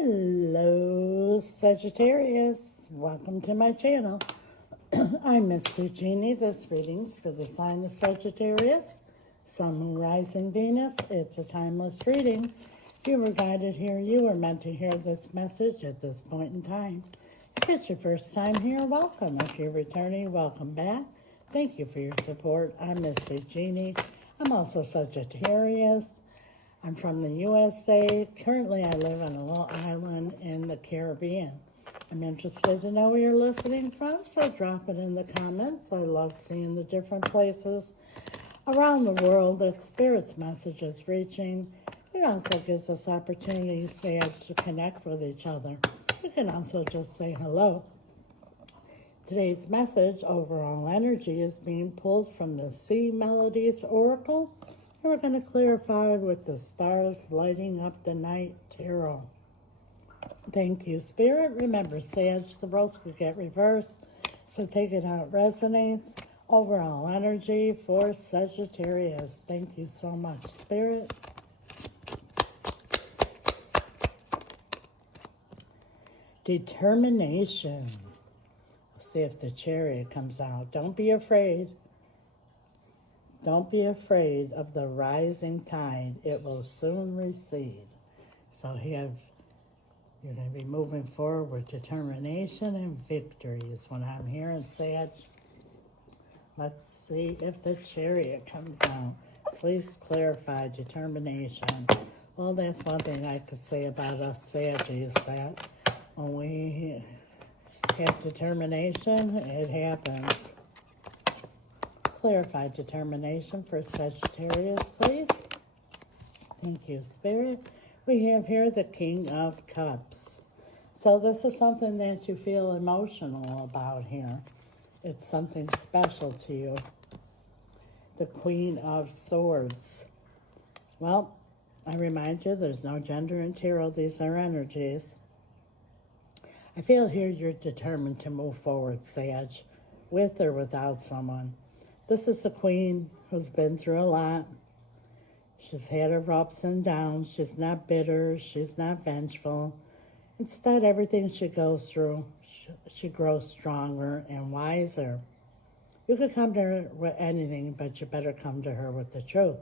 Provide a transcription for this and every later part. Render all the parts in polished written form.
Hello, Sagittarius. Welcome to my channel. I'm Mystic.Jeanne. This reading's for the sign of Sagittarius, Sun, Moon, Rising, Venus. It's a timeless reading. If you were guided here, you were meant to hear this message at this point in time. If it's your first time here, welcome. If you're returning, welcome back. Thank you for your support. I'm Mystic.Jeanne. I'm also Sagittarius. I'm from the USA. Currently, I live on a little island in the Caribbean. I'm interested to know where you're listening from, so drop it in the comments. I love seeing the different places around the world that Spirit's message is reaching. It also gives us opportunities to connect with each other. You can also just say hello. Today's message, overall energy, is being pulled from the Sea Melodies Oracle. And we're going to clarify with the stars lighting up the night tarot. Thank you, Spirit. Remember, Sag, the roles could get reversed, so take it how it resonates. Overall energy for Sagittarius. Thank you so much, Spirit. Determination. We'll see if the Chariot comes out. Don't be afraid. Don't be afraid of the rising tide. It will soon recede. So you're going to be moving forward with determination and victory is what I'm hearing, Sag. Let's see if the Chariot comes out. Please clarify determination. Well, that's one thing I could say about us Saggies, that when we have determination, it happens. Clarify determination for Sagittarius, please. Thank you, Spirit. We have here the King of Cups. So this is something that you feel emotional about here. It's something special to you. The Queen of Swords. Well, I remind you, there's no gender in tarot. These are energies. I feel here you're determined to move forward, Sag, with or without someone. This is the Queen who's been through a lot. She's had her ups and downs. She's not bitter. She's not vengeful. Instead, everything she goes through, she grows stronger and wiser. You could come to her with anything, but you better come to her with the truth.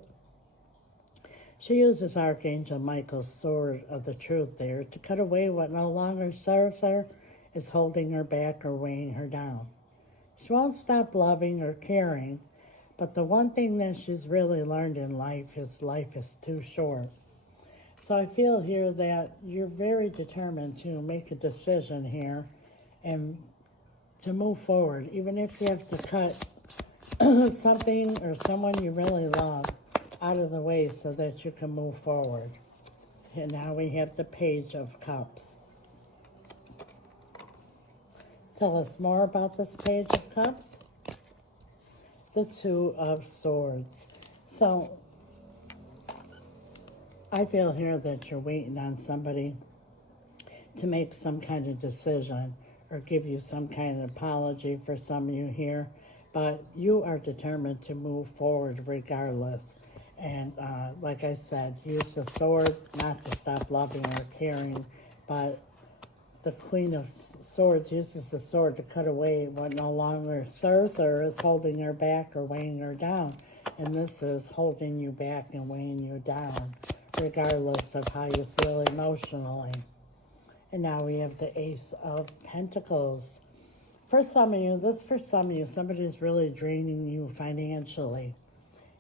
She uses Archangel Michael's sword of the truth there to cut away what no longer serves her, is holding her back or weighing her down. She won't stop loving or caring, but the one thing that she's really learned in life is too short. So I feel here that you're very determined to make a decision here and to move forward, even if you have to cut something or someone you really love out of the way so that you can move forward. And now we have the Page of Cups. Tell us more about this Page of Cups. The Two of Swords. So, I feel here that you're waiting on somebody to make some kind of decision or give you some kind of apology for some of you here. But you are determined to move forward regardless. And like I said, use the sword not to stop loving or caring, but the Queen of Swords uses the sword to cut away what no longer serves her, is holding her back or weighing her down. And this is holding you back and weighing you down, regardless of how you feel emotionally. And now we have the Ace of Pentacles. For some of you, somebody's really draining you financially.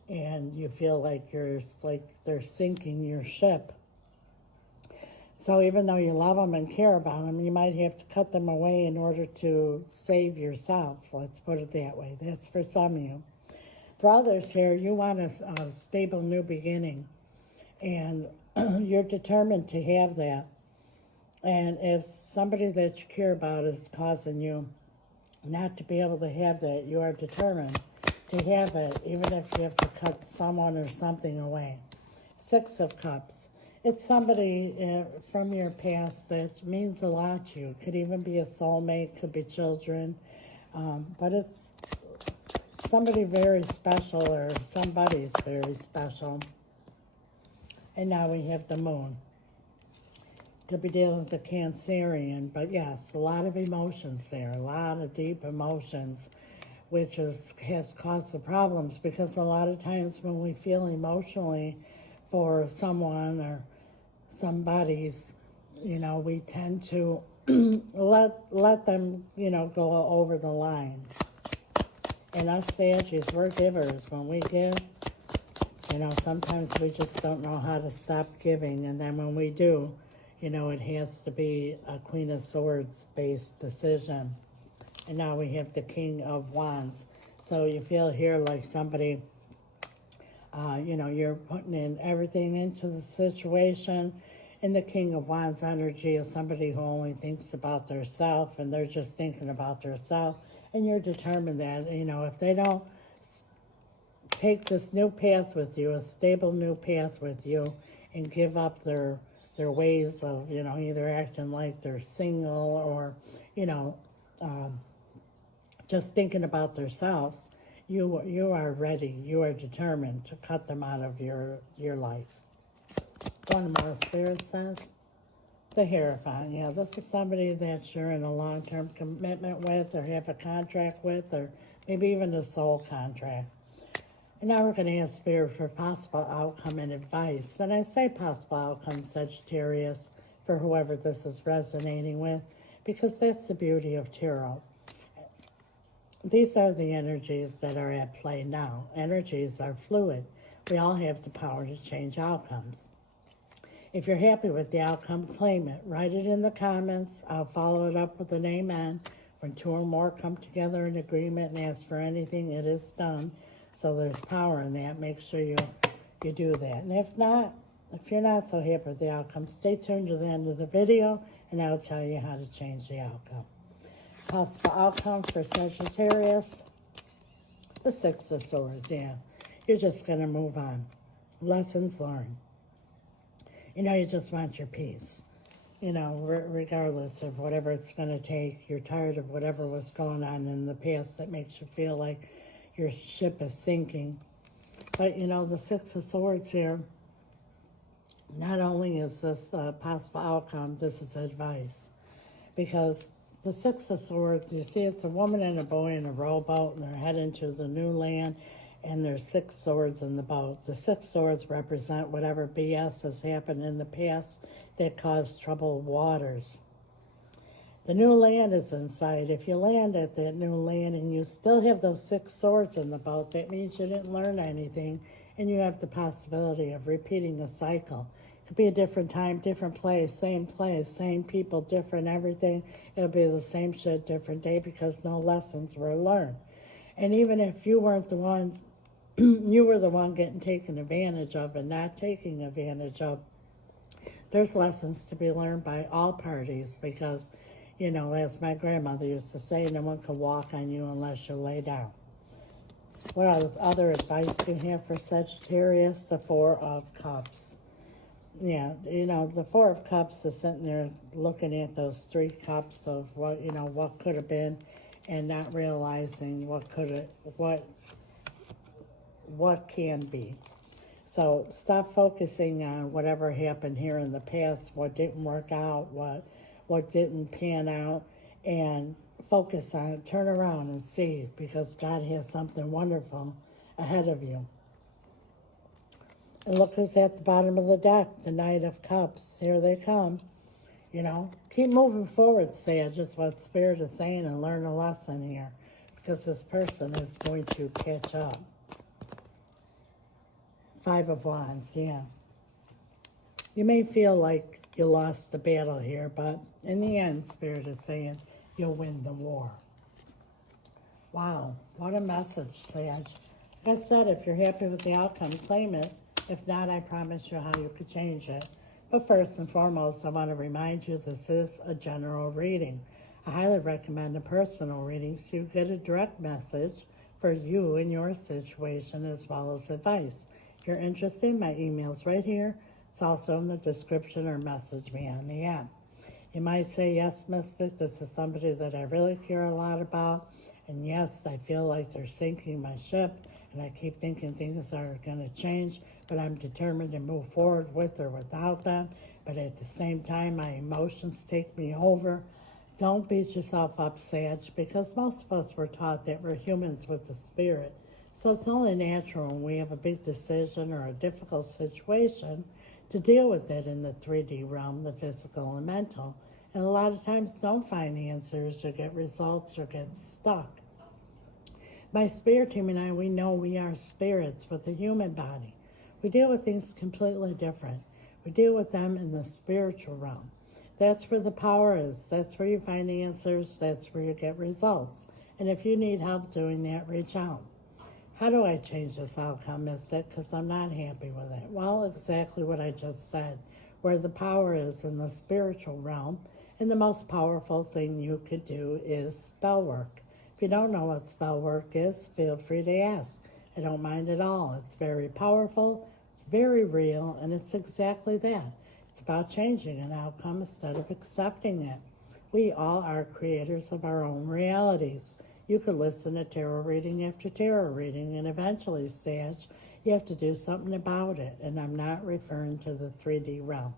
And you feel like they're sinking your ship. So even though you love them and care about them, you might have to cut them away in order to save yourself. Let's put it that way. That's for some of you. For others here, you want a stable new beginning. And you're determined to have that. And if somebody that you care about is causing you not to be able to have that, you are determined to have it, even if you have to cut someone or something away. Six of Cups. It's somebody from your past that means a lot to you. Could even be a soulmate, could be children. But it's somebody very special or somebody's very special. And now we have the Moon. Could be dealing with the Cancerian, but yes, a lot of emotions there, a lot of deep emotions, which has caused the problems, because a lot of times when we feel emotionally for someone or somebody's, we tend to let them, go over the line. And us Saggies, we're givers. When we give, sometimes we just don't know how to stop giving. And then when we do, it has to be a Queen of Swords based decision. And now we have the King of Wands. So you feel here like somebody, you're putting in everything into the situation. And the King of Wands energy is somebody who only thinks about themselves, and they're just thinking about themselves. And you're determined that, if they don't take this new path with you, a stable new path with you, and give up their ways of, either acting like they're single or, just thinking about themselves, you are ready, you are determined to cut them out of your life. One more, Spirit says. The Hierophant. Yeah, this is somebody that you're in a long-term commitment with, or have a contract with, or maybe even a soul contract. And now we're going to ask Spirit for possible outcome and advice. And I say possible outcome, Sagittarius, for whoever this is resonating with, because that's the beauty of tarot. These are the energies that are at play now. Energies are fluid. We all have the power to change outcomes. If you're happy with the outcome, claim it. Write it in the comments. I'll follow it up with an amen. When two or more come together in agreement and ask for anything, it is done. So there's power in that. Make sure you do that. And if you're not so happy with the outcome, stay tuned to the end of the video, and I'll tell you how to change the outcome. Possible outcome for Sagittarius. The Six of Swords, yeah. You're just going to move on. Lessons learned. You just want your peace. Regardless of whatever it's going to take. You're tired of whatever was going on in the past that makes you feel like your ship is sinking. But, the Six of Swords here, not only is this a possible outcome, this is advice. Because the Six of Swords, you see, it's a woman and a boy in a rowboat, and they're heading to the new land, and there's 6 swords in the boat. The 6 swords represent whatever BS has happened in the past that caused troubled waters. The new land is in sight. If you land at that new land and you still have those 6 swords in the boat, that means you didn't learn anything, and you have the possibility of repeating a cycle. It could be a different time, different place, same people, different everything. It'll be the same shit, different day, because no lessons were learned. And even if you weren't the one, you were the one getting taken advantage of and not taking advantage of, there's lessons to be learned by all parties, because, as my grandmother used to say, no one can walk on you unless you lay down. What other advice do you have for Sagittarius? The Four of Cups. Yeah, the Four of Cups is sitting there looking at those 3 cups of what could have been, and not realizing what can be. So stop focusing on whatever happened here in the past, what didn't work out, what didn't pan out, and focus on it. Turn around and see, because God has something wonderful ahead of you. And look who's at the bottom of the deck, the Knight of Cups. Here they come. Keep moving forward, Sag, just what Spirit is saying, and learn a lesson here, because this person is going to catch up. 5 of Wands, yeah. You may feel like you lost the battle here, but in the end, Spirit is saying you'll win the war. Wow, what a message, Sag. Like I said, if you're happy with the outcome, claim it. If not, I promise you how you could change it. But first and foremost, I want to remind you this is a general reading. I highly recommend a personal reading so you get a direct message for you and your situation, as well as advice. If you're interested, my email's right here. It's also in the description, or message me on the app. You might say, yes, Mystic, this is somebody that I really care a lot about. And yes, I feel like they're sinking my ship, and I keep thinking things are going to change, but I'm determined to move forward with or without them. but at the same time, my emotions take me over. Don't beat yourself up, Sag, because most of us were taught that we're humans with a spirit. So it's only natural when we have a big decision or a difficult situation to deal with it in the 3D realm, the physical and mental. And a lot of times don't find answers or get results or get stuck. My spirit team and I, we know we are spirits with a human body. We deal with things completely different. We deal with them in the spiritual realm. That's where the power is. That's where you find answers. That's where you get results. And if you need help doing that, reach out. How do I change this outcome, Mystic? Because I'm not happy with it. Well, exactly what I just said. Where the power is in the spiritual realm. And the most powerful thing you could do is spell work. If you don't know what spell work is, feel free to ask. I don't mind at all. It's very powerful, it's very real, and it's exactly that. It's about changing an outcome instead of accepting it. We all are creators of our own realities. You could listen to tarot reading after tarot reading, and eventually, Sag, you have to do something about it. And I'm not referring to the 3D realm.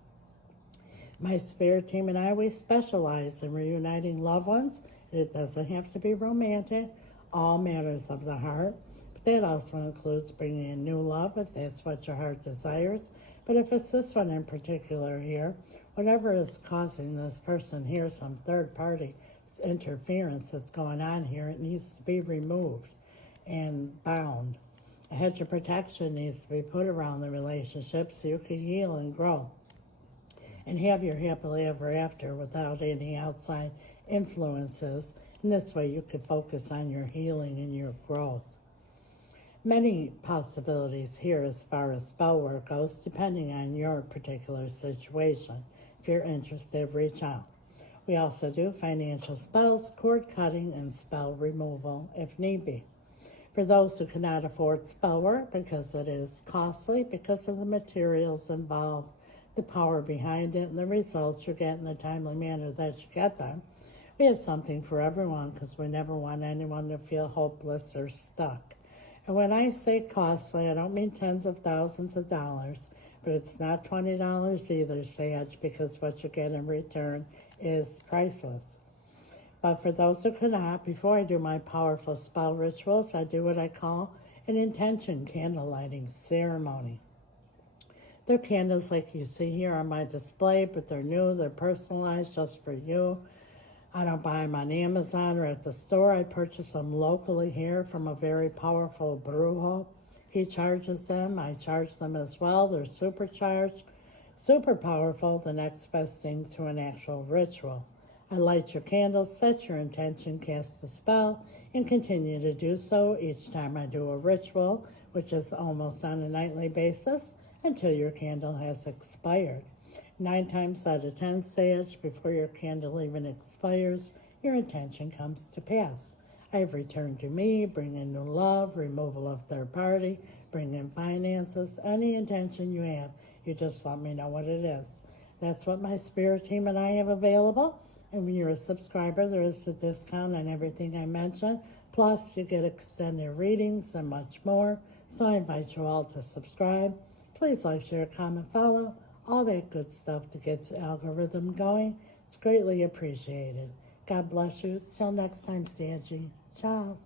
My spirit team and I, we specialize in reuniting loved ones. It doesn't have to be romantic, all matters of the heart. But that also includes bringing in new love if that's what your heart desires. But if it's this one in particular here, whatever is causing this person here, some third party interference that's going on here, it needs to be removed and bound. A hedge of protection needs to be put around the relationship so you can heal and grow and have your happily ever after without any outside influences. And this way you can focus on your healing and your growth. Many possibilities here as far as spell work goes, depending on your particular situation. If you're interested, reach out. We also do financial spells, cord cutting, and spell removal if need be. For those who cannot afford spell work because it is costly, because of the materials involved, the power behind it, and the results you get in the timely manner that you get them, we have something for everyone because we never want anyone to feel hopeless or stuck. And when I say costly, I don't mean tens of thousands of dollars, but it's not $20 either, Sag, because what you get in return is priceless. But for those who cannot, before I do my powerful spell rituals, I do what I call an intention candle lighting ceremony. They're candles like you see here on my display, but they're new, they're personalized just for you. I don't buy them on Amazon or at the store. I purchase them locally here from a very powerful brujo. He charges them. I charge them as well. They're supercharged, super powerful, the next best thing to an actual ritual. I light your candles, set your intention, cast the spell, and continue to do so each time I do a ritual, which is almost on a nightly basis, until your candle has expired. 9 times out of 10, Sag, before your candle even expires, your intention comes to pass. I have returned to me, bring in new love, removal of third party, bring in finances, any intention you have. You just let me know what it is. That's what my spirit team and I have available. And when you're a subscriber, there is a discount on everything I mentioned. Plus, you get extended readings and much more. So I invite you all to subscribe. Please like, share, comment, follow. All that good stuff to get the algorithm going. It's greatly appreciated. God bless you. Till next time, Saggy. Ciao.